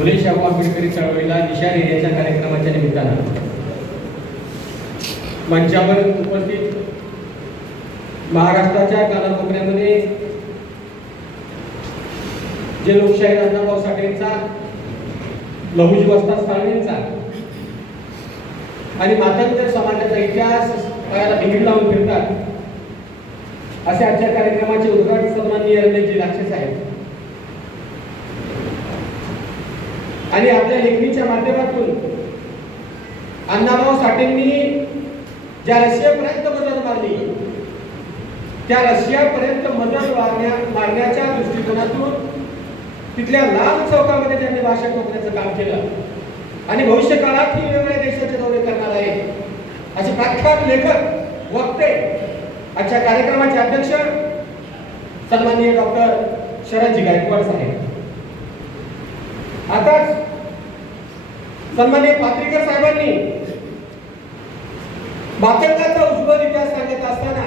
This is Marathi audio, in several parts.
फुले शाहू आंबेडकरी चळवळीला दिशा देण्याच्या कार्यक्रमाच्या निमित्तानं मंचावर उपस्थित महाराष्ट्राच्या कानाकोपऱ्यामध्ये जे लोकशाहीर अण्णाभाऊ साठेंचा, लहुजी वस्ताद साळवेंचा आणि मातंगर समाजाचा इतिहास पायाला भिंगरी लावून फिरतात असे आजच्या कार्यक्रमाचे उद्घाटक सन्माननीय रणजितजी लाक्षे साहेब आणि आपल्या लेखणीच्या माध्यमातून अण्णाभाऊ साठेंनी ज्या रशियापर्यंत मदत मारली त्या रशियापर्यंत मदत मारण्याच्या दृष्टिकोनातून तिथल्या लाल चौकामध्ये त्यांनी भाषण ठोकण्याचं काम केलं आणि भविष्य काळात ही वेगवेगळ्या देशाचे दौरे करणार आहे असे प्रख्यात लेखक वक्ते आजच्या कार्यक्रमाचे अध्यक्ष सन्माननीय डॉक्टर शरदजी गायकवाड साहेब, आताच सन्माननीय पात्रीकर साहेबांनी मातंगाचा उज्ज्वल इतिहास सांगत असताना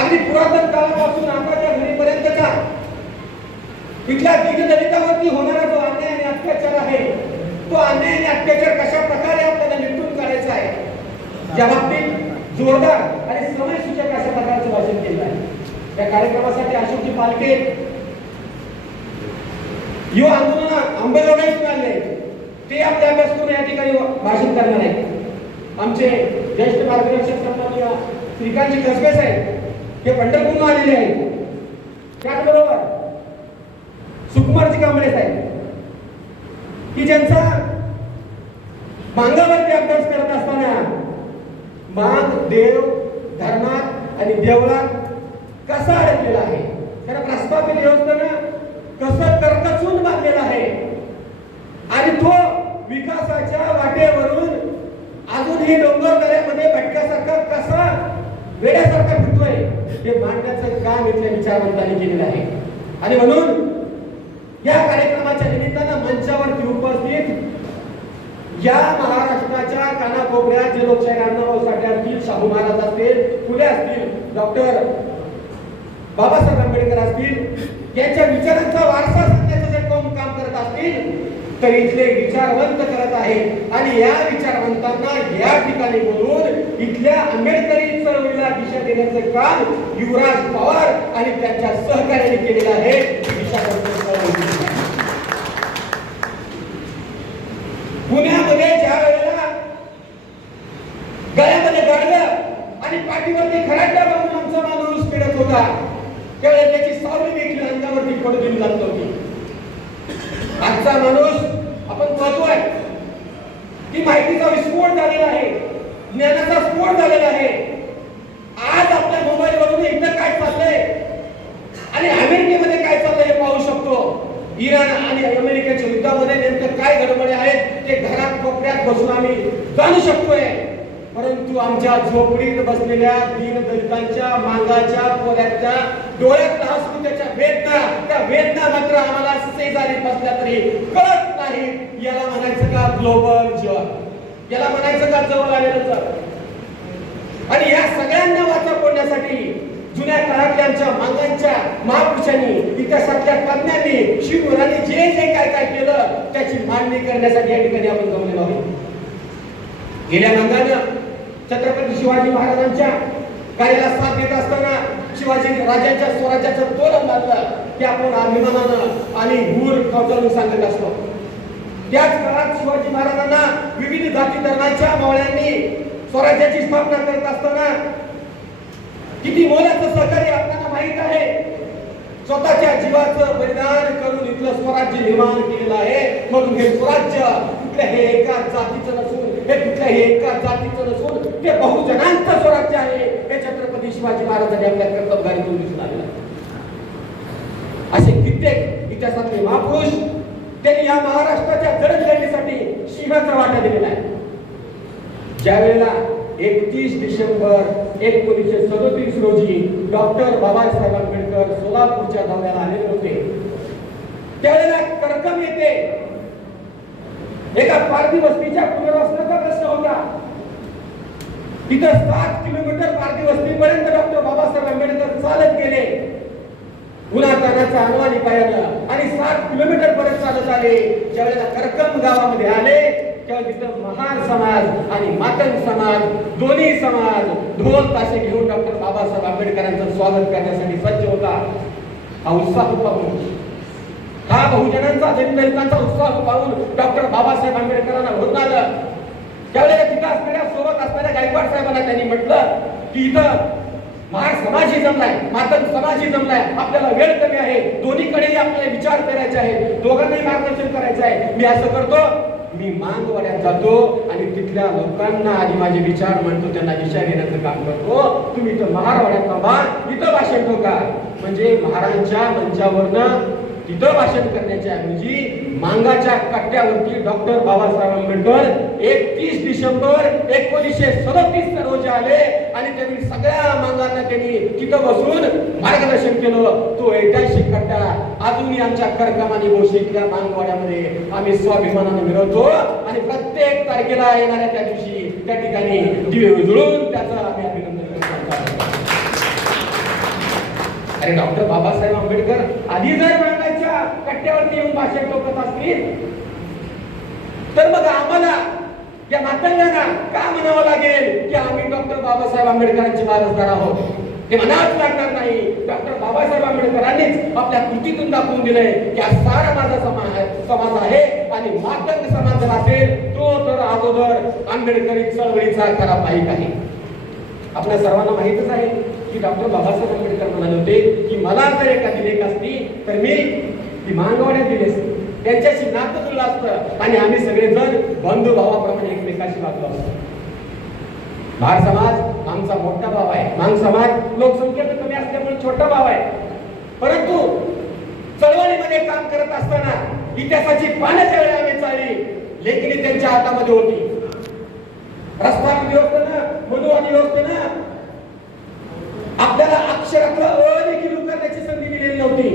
अगदी पुरातन काळापासून आताच्या घडीपर्यंतचा इथल्या दीनदलितावरती होणारा जो अन्याय आणि अत्याचार आहे तो अन्याय आणि अत्याचार कशा प्रकारे आपल्याला निपटून काढायचा आहे या बाबतीत जोरदार आणि समयसूचक अशा प्रकारचं भाषण केलं आहे। या कार्यक्रमासाठी अशोकजी पालके युवा आंदोलन अंबेजोगाईतून आले ते आपल्या अभ्यासक्रम या ठिकाणी भाषण करणार आहेत। आमचे ज्येष्ठ मार्गदर्शक सन्माननीय श्रीकांतजी कसबे साहेब हे पंढरपूरहून आलेले आहेत। त्याचबरोबर सुकुमारजी कांबळे साहेब की ज्यांचा मांगावरती अभ्यास करत असताना मांग देव धर्मात आणि देवळात कसा अडकलेला आहे, त्याला प्रस्थापित व्यवस्थेनं कसं कर्कचून बांधलेला आहे आणि तो विकासाच्या वाटेवरून अजूनही डोंगर दऱ्यामध्ये भटक्यासारखा कसा वेड्यासारखा फिरतोय हे मांडण्याचं काम इथल्या विचारवंतांनी केलेलं आहे। आणि म्हणून या कार्यक्रमाच्या निमित्तानं मंचावरती उपस्थित या महाराष्ट्राच्या कानाकोपऱ्यात जे लोकशाहीर अण्णाभाऊ साठे असतील, शाहू महाराज असतील, फुले असतील, डॉक्टर बाबासाहेब आंबेडकर असतील यांच्या विचारांचा वारसा सांगण्याचं जे काम करत असतील तर इथले विचारवंत करत आहेत आणि या विचारवंतांना या ठिकाणी बोलून इथल्या आंबेडकरी चळवळीला दिशा देण्याचे काम युवराज पवार आणि त्यांच्या सहकार्याने केलेलं आहे। पुण्यामध्ये ज्या वेळेला गळ्यामध्ये गाडलं आणि पाठीवरती खराट्या बांधून आमचा माणूस फिरत होता त्यावेळेला त्याची सावली देखील अंगावरती पडू दिली जात होती। आजचा माणूस आपण पाहतोय की माहितीचा विस्फोट झालेला आहे, ज्ञानाचा स्फोट झालेला आहे। आज आपल्या मोबाईल वरून इथं काय चाललंय आणि अमेरिकेमध्ये काय चाललंय हे पाहू शकतो। इराण आणि अमेरिकेच्या युद्धामध्ये नेमकं काय गडबड आहेत ते घरात कोपऱ्यात बसून आम्ही जाणू शकतोय, परंतु आमच्या झोपडीत बसलेल्या दीनदलितांच्या मांगाच्या पोऱ्याच्या डोळ्यात हसू त्याच्या वेदना मात्र आम्हाला शेजारी बसल्या तरी कळत नाही। याला म्हणायचं का ग्लोबल जग, याला म्हणायचं का जवळ आलेलं जग। आणि या सगळ्यांना वाचा फोडण्यासाठी जुन्या काळातल्या आमच्या मांगांच्या महापुरुषांनी, इतिहासातल्या तज्ञांनी, शिवरायांनी जे जे काय केलं त्याची मांडणी करण्यासाठी या ठिकाणी आपण जमलेलो आहोत। गेल्या मांगानं छत्रपती शिवाजी महाराजांच्या कार्याला साथ देत असताना शिवाजी राजांच्या स्वराज्याचं तोरण बांधलं की आपण अभिमानानं आणि हुर कौतुक सांगत असतो। त्याच काळात शिवाजी महाराजांना विविध जाती धर्माच्या मावळ्यांनी स्वराज्याची स्थापना करत असताना किती मोलाचं सहकार्य आपल्याला माहित आहे। स्वतःच्या जीवाचं बलिदान करून इथलं स्वराज्य निर्माण केलेलं आहे। म्हणून हे स्वराज्य कुठल्या हे एका जातीचं नसून ते बहुजनांचं स्वराज्य आहे हे छत्रपती शिवाजी महाराजांनी आपल्या कर्तबगारीतून दिसून आलेलं आहे। असे कित्येक इतिहासातले महापुरुष त्यांनी या महाराष्ट्राच्या जडणघडणीसाठी सिंहाचा वाटा दिलेला आहे। ज्या वेळेला 31 डिसेंबर 1937 रोजी डॉक्टर बाबासाहेब आंबेडकर सोलापूरच्या दौऱ्याला आलेले होते त्यावेळेला करकम येथे एका पारधी वस्तीच्या पुनर्वसनाचा प्रश्न होता। तिथं 7 किलोमीटर पारधी वस्तीपर्यंत डॉक्टर बाबासाहेब आंबेडकर चालत गेले उन्हातानाच्या अनवाणी पायानं आणि 7 किलोमीटर पर्यंत चालत दिवस आले, ज्यावेळेला करकम गावामध्ये आले तेव्हा तिथं महार समाज आणि मातंग समाज, दोन्ही समाज ढोल ताशे घेऊन डॉक्टर बाबासाहेब आंबेडकरांचं स्वागत करण्यासाठी सज्ज होता. हा उत्साह पाहून, हा बहुजनांचा जनदलितांचा उत्साह पाहून डॉक्टर बाबासाहेब आंबेडकरांना होत आलं. त्यावेळेला तिथं असणाऱ्या सोबत असणाऱ्या गायकवाड साहेबांना त्यांनी म्हटलं की इथं महार समाजही जमलाय, मातंग समाजही जमलाय, आपल्याला वेळ कमी आहे, दोन्हीकडेही आपल्याला विचार करायचे आहेत, दोघांनाही मार्गदर्शन करायचं आहे. मी असं करतो, मी मांगवाड्यात जातो आणि तिथल्या लोकांना आधी माझे विचार म्हणतो, त्यांना दिशा देण्याचं काम करतो. तुम्ही इथं महारवाड्यात थांबा, इथं भाषण ठोका. म्हणजे महाराजांच्या मंचावरनं तिथं भाषण करण्याच्या ऐवजी मांगाच्या कट्ट्यावरती डॉक्टर बाबासाहेब आंबेडकर 31 डिसेंबर 1937 रोजी आले आणि त्यांनी सगळ्या मांगांना त्यांनी तिथं बसून मार्गदर्शन केलं. तो ऐतिहासिक कट्टा अजूनही आमच्या करकमानी गोष्टीतल्या मांगवाड्यामध्ये आम्ही स्वाभिमानाने मिळवतो आणि प्रत्येक तारखेला येणाऱ्या त्या दिवशी त्या ठिकाणी दिवे उजळून त्याचं आम्ही अभिनंदन करतो. अरे डॉक्टर बाबासाहेब आंबेडकर आधी जर मांगाच्या कट्ट्यावरती येऊन भाषण ठोकत असतील तर मग आम्हाला या मातंगांना का म्हणावं लागेल की आम्ही डॉक्टर बाबासाहेब आंबेडकरांचे वारसदार आहोत? ते म्हणावंच लागणार नाही. डॉक्टर बाबासाहेब आंबेडकरांनीच आपल्या कृतीतून दाखवून दिलंय की हा सारा माझा समाज आहे आणि मातंग समाज जर असेल तो तर अगोदर आंबेडकरी चळवळीचा खरा पाईक आहे. आपल्या सर्वांना माहितच आहे की डॉक्टर बाबासाहेब आंबेडकर म्हणाले होते की मला जर एखादी लेख असती तर मी ती मांगवाड्यात दिली असती, त्यांच्याशी नातं जुळलं असतं आणि आम्ही सगळेजण बंधू भावाप्रमाणे एकमेकाशी वागलो असतो. महार समाज आमचा मोठा भाव आहे. मांग समाज लोकसंख्येत कमी असल्यामुळे छोटा भाव आहे. परंतु चळवळीमध्ये काम करत असताना इतिहासाची पाण्याच्या वेळी आम्ही चालली, लेखणी त्यांच्या हातामध्ये होती. प्रस्थापित व्यवस्थेनं, मनुवादी व्यवस्थेनं आपल्याला अक्षरातला अ देखील उच्चारण्याची संधी दिलेली नव्हती.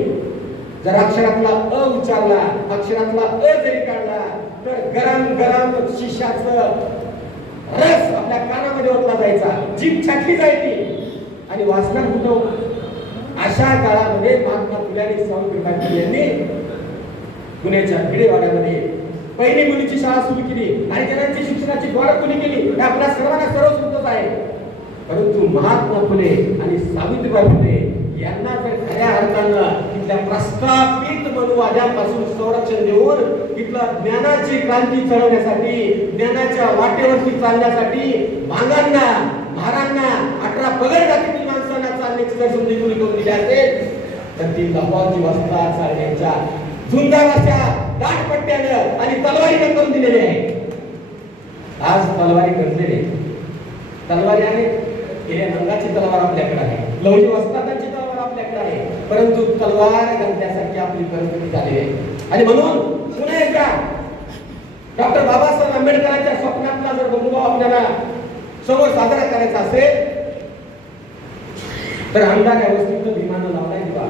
जर अक्षरातला अ उच्चारला, अक्षरातला अ जरी काढला तर गरम गरम शिशाचं रस आपल्या कानामध्ये ओतला जायचा, जीभ छाटली जायची आणि वाचणार होतो. अशा काळामध्ये महात्मा फुले आणि सावित्रीबाई फुले यांनी पुण्याच्या भिडेवाड्यामध्ये पहिली मुलीची शाळा सुरू केली आणि त्यांची शिक्षणाची द्वार खुली केली. हे आपल्या सर्वांना सर्वश्रुतच आहे. परंतु महात्मा फुले आणि सावित्रीबाई फुले यांना जर खऱ्या अर्थानं तिथल्या प्रस्थापित मनुवाद्यांपासून संरक्षण देऊन तिथलं ज्ञानाची क्रांती चढवण्यासाठी, ज्ञानाच्या वाटेवरती चालण्यासाठी मांगांना, महारांना, 18 पगड जातीतील माणसांना चालण्याची जर संधी कोणी करून दिली असेल तर ती लहावाची वस्ता चालण्याच्या झुंजाराच्या दाटपट्ट्यानं आणि तलवारीनं करून दिलेली आहे. आज तलवारी गरजेली, तलवारी आहे, हिऱ्या रंगाची तलवार आपल्याकडे आहे, लवजी वस्त्रांची तलवार आपल्याकडे आहे, परंतु तलवार गंधण्यासारखी आपली परिस्थिती झाली आहे. आणि म्हणून पुन्हा एकदा डॉक्टर बाबासाहेब आंबेडकरांच्या स्वप्नातला जर बंधुभाव आपल्याला समोर साजरा करायचा असेल तर अंधार अवस्थेत विमानं लावलाय दिवा.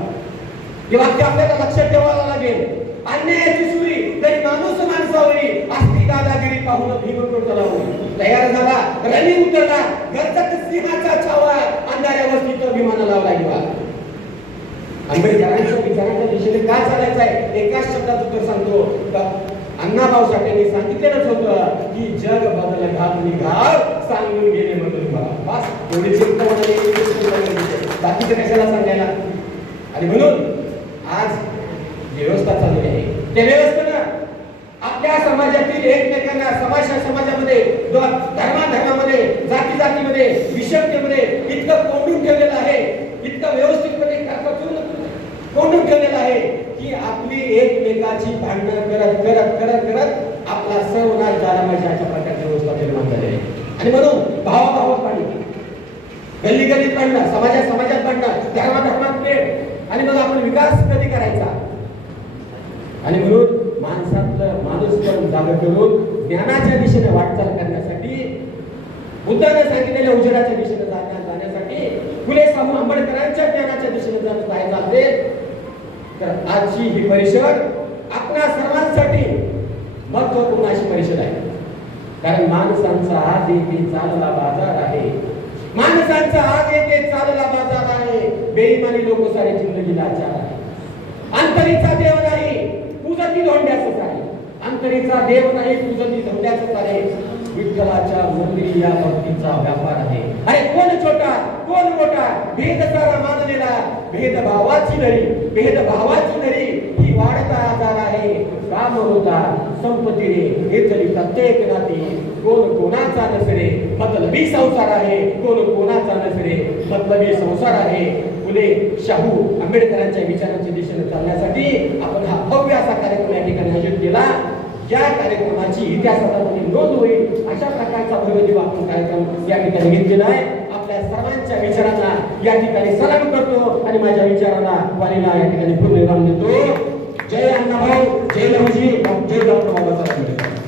हे वाक्य आपल्याला लक्षात ठेवायला लागेल. अन्यायाची सुरी तरी माणूस माणसावरी असती दादागिरी पाहून भीमकोट लावून तयार झाला, रणी उतरला, गरजक सिंहाचा छावा, अंधाऱ्या वस्तीत विमानं लावला दिवा. आंबेडकरांच्या विचारांच्या दिशेने काय चालायचं आहे एकाच शब्दात उत्तर सांगतो. अण्णाभाऊ साठेंनी सांगितलेलंच होतं की जग बदल घाल निघाल सांगून गेले म्हणून बस एवढी चिंता बाकीचं कशाला सांगायला. आणि म्हणून आज व्यवस्था चालली आहे त्या व्यवस्थेनं आपल्या समाजातील एकमेकांना समाजामध्ये धर्मामध्ये जातीमध्ये विषमतेमध्ये इतकं कोंडून ठेवलेलं आहे, इतकं व्यवस्थितपणे कोंडून ठेवलेलं आहे की आपली एकमेकाची भांडणं करत करत करत करत आपला सर्वनाश झाला पाहिजे अशा प्रकारची व्यवस्था निर्माण झाली आहे. आणि म्हणून भावाभावात भांडणं, गल्ली गल्लीत भांडणं, समाजात भांडणं, धर्मात पेट आणि मग आपण विकास कधी करायचा. आणि म्हणून माणसातलं माणूसपण जागं करून ज्ञानाच्या दिशेने वाटचाल करण्यासाठी, बुद्धाने सांगितलेल्या उजेडाच्या दिशेने जाण्यासाठी, फुले शाहू आंबेडकरांच्या ज्ञानाच्या दिशेने जर जायचं असेल तर आजची ही परिषद आपल्या सर्वांसाठी महत्वपूर्ण अशी परिषद आहे. कारण माणसांचा आज येथे चालला बाजार आहे, माणसांचा आज येथे चालला बाजार आहे, बेईमानी लोक सारे जिंदगीला आचार आहे, अंतरीचा देव नाही पूजती धोंड्यास अंतरीचा देव नाही तुझं ती धंद्याचं आहे. विठ्ठलाच्या मंदिरी या भक्तीचा व्यापार आहे. अरे कोण छोटा कोण मोठा भेद सारा मानलेला भेदभावाची भेदभावाची नळी ही वाढता आजार आहे. काम होता संपत्ती रे इथली प्रत्येक नाती कोण कोणाचा नसरे मतलबी संसार आहे. कोण कोणाचा नसरे मतलबी संसार आहे. फुले शाहू आंबेडकरांच्या विचारांच्या दिशेने चालण्यासाठी आपण हा भव्य असा कार्यक्रम या ठिकाणी आयोजित केला. या कार्यक्रमाची इतिहासामध्ये नोंद होईल अशा प्रकारचा भव्य आपण कार्यक्रम या ठिकाणी घेतलेला आहे. आपल्या सर्वांच्या विचारांना या ठिकाणी सलाम करतो आणि माझ्या विचारांना वाणीला या ठिकाणी पूर्ण विराम देतो. जय अण्णाभाऊ, जय लवजी, जय डॉक्टर बाबासाहेब आंबेडकर.